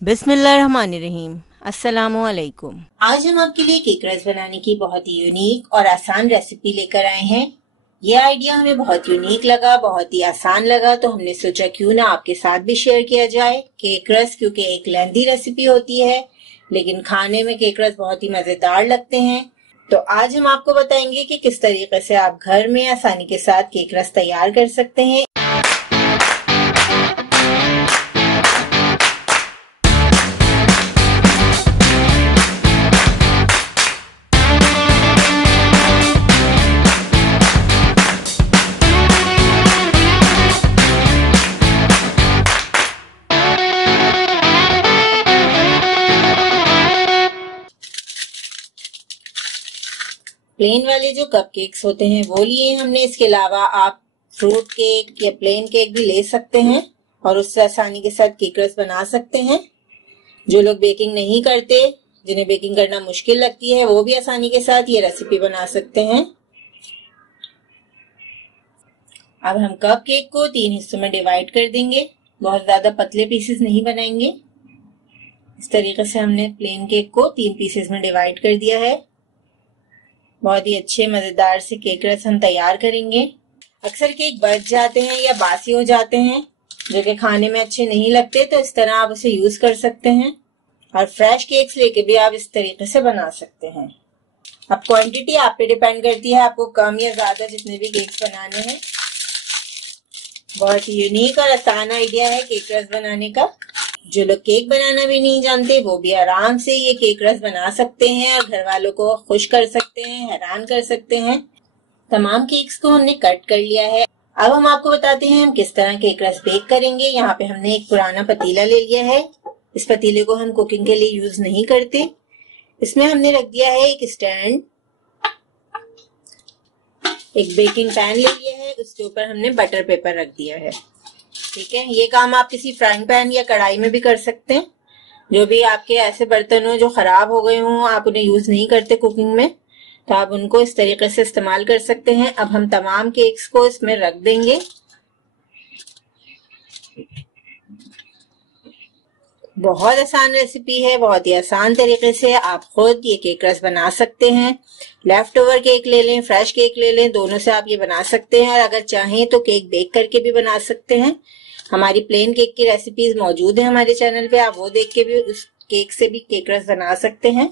बिस्मिल्लाहिर्रहमानिर्रहीम। अस्सलामुअलैकुम। आज हम आपके लिए केक रस बनाने की बहुत ही यूनिक और आसान रेसिपी लेकर आए हैं। ये आइडिया हमें बहुत यूनिक लगा, बहुत ही आसान लगा, तो हमने सोचा क्यों ना आपके साथ भी शेयर किया जाए केक रस, क्योंकि एक लेंथी रेसिपी होती है लेकिन खाने में केक रस बहुत ही मजेदार लगते हैं। तो आज हम आपको बताएंगे कि किस तरीके से आप घर में आसानी के साथ केक रस तैयार कर सकते हैं। प्लेन वाले जो कपकेक्स होते हैं वो लिए हमने। इसके अलावा आप फ्रूट केक या प्लेन केक भी ले सकते हैं और उससे आसानी के साथ केक रस बना सकते हैं। जो लोग बेकिंग नहीं करते, जिन्हें बेकिंग करना मुश्किल लगती है, वो भी आसानी के साथ ये रेसिपी बना सकते हैं। अब हम कप केक को 3 हिस्सों में डिवाइड कर देंगे। बहुत ज्यादा पतले पीसेस नहीं बनाएंगे। इस तरीके से हमने प्लेन केक को 3 पीसेस में डिवाइड कर दिया है। बहुत ही अच्छे मजेदार से केक रस हम तैयार करेंगे। अक्सर केक बच जाते हैं या बासी हो जाते हैं जो कि खाने में अच्छे नहीं लगते, तो इस तरह आप उसे यूज कर सकते हैं और फ्रेश केक्स लेके भी आप इस तरीके से बना सकते हैं। अब क्वांटिटी आप पे डिपेंड करती है, आपको कम या ज्यादा जितने भी केक्स बनाने हैं। बहुत ही यूनिक और आसान आइडिया है केक रस बनाने का। जो लोग केक बनाना भी नहीं जानते वो भी आराम से ये केक रस बना सकते हैं और घर वालों को खुश कर सकते हैं, हैरान कर सकते हैं। तमाम केक्स को हमने कट कर लिया है। अब हम आपको बताते हैं हम किस तरह केक रस बेक करेंगे। यहाँ पे हमने एक पुराना पतीला ले लिया है। इस पतीले को हम कुकिंग के लिए यूज नहीं करते। इसमें हमने रख दिया है एक स्टैंड, एक बेकिंग पैन ले लिया है, उसके ऊपर हमने बटर पेपर रख दिया है। ठीक है, ये काम आप किसी फ्राइंग पैन या कढ़ाई में भी कर सकते हैं। जो भी आपके ऐसे बर्तन हो जो खराब हो गए हों, आप उन्हें यूज नहीं करते कुकिंग में, तो आप उनको इस तरीके से इस्तेमाल कर सकते हैं। अब हम तमाम केक्स को इसमें रख देंगे। बहुत आसान रेसिपी है, बहुत ही आसान तरीके से आप खुद ये केक रस बना सकते हैं। लेफ्ट ओवर केक ले लें, फ्रेश केक ले लें, दोनों से आप ये बना सकते हैं और अगर चाहें तो केक बेक करके भी बना सकते हैं। हमारी प्लेन केक की रेसिपीज मौजूद है हमारे चैनल पे, आप वो देख के भी उस केक से भी केक रस बना सकते हैं।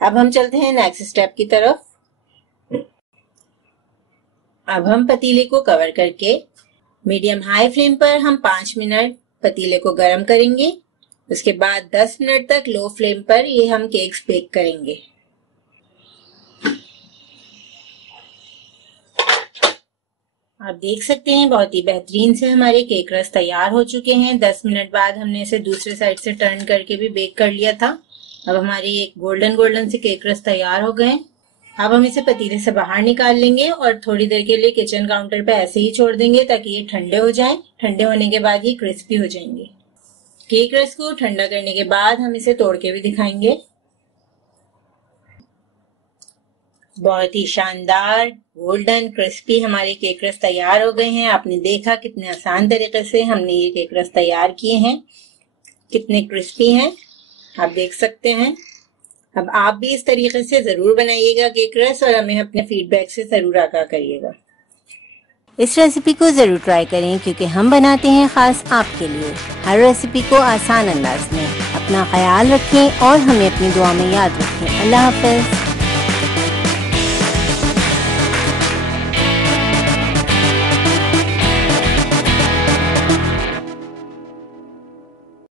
अब हम चलते हैं नेक्स्ट स्टेप की तरफ। अब हम पतीले को कवर करके मीडियम हाई फ्लेम पर हम 5 मिनट पतीले को गर्म करेंगे। उसके बाद 10 मिनट तक लो फ्लेम पर ये हम केक्स बेक करेंगे। आप देख सकते हैं बहुत ही बेहतरीन से हमारे केक रस तैयार हो चुके हैं। 10 मिनट बाद हमने इसे दूसरे साइड से टर्न करके भी बेक कर लिया था। अब हमारे एक गोल्डन गोल्डन से केक रस तैयार हो गए। अब हम इसे पतीले से बाहर निकाल लेंगे और थोड़ी देर के लिए किचन काउंटर पे ऐसे ही छोड़ देंगे ताकि ये ठंडे हो जाएं। ठंडे होने के बाद ये क्रिस्पी हो जाएंगे। केक रस को ठंडा करने के बाद हम इसे तोड़ के भी दिखाएंगे। बहुत ही शानदार गोल्डन क्रिस्पी हमारे केक रस तैयार हो गए हैं। आपने देखा कितने आसान तरीके से हमने ये केक रस तैयार किए हैं, कितने क्रिस्पी हैं, आप देख सकते हैं। अब आप भी इस तरीके से जरूर बनाइएगा केक रस और हमें अपने फीडबैक से जरूर आगाह करिएगा। इस रेसिपी को जरूर ट्राई करें क्योंकि हम बनाते हैं खास आपके लिए हर रेसिपी को आसान अंदाज में। अपना ख्याल रखें और हमें अपनी दुआ में याद रखें। अल्लाह हाफ़िज़।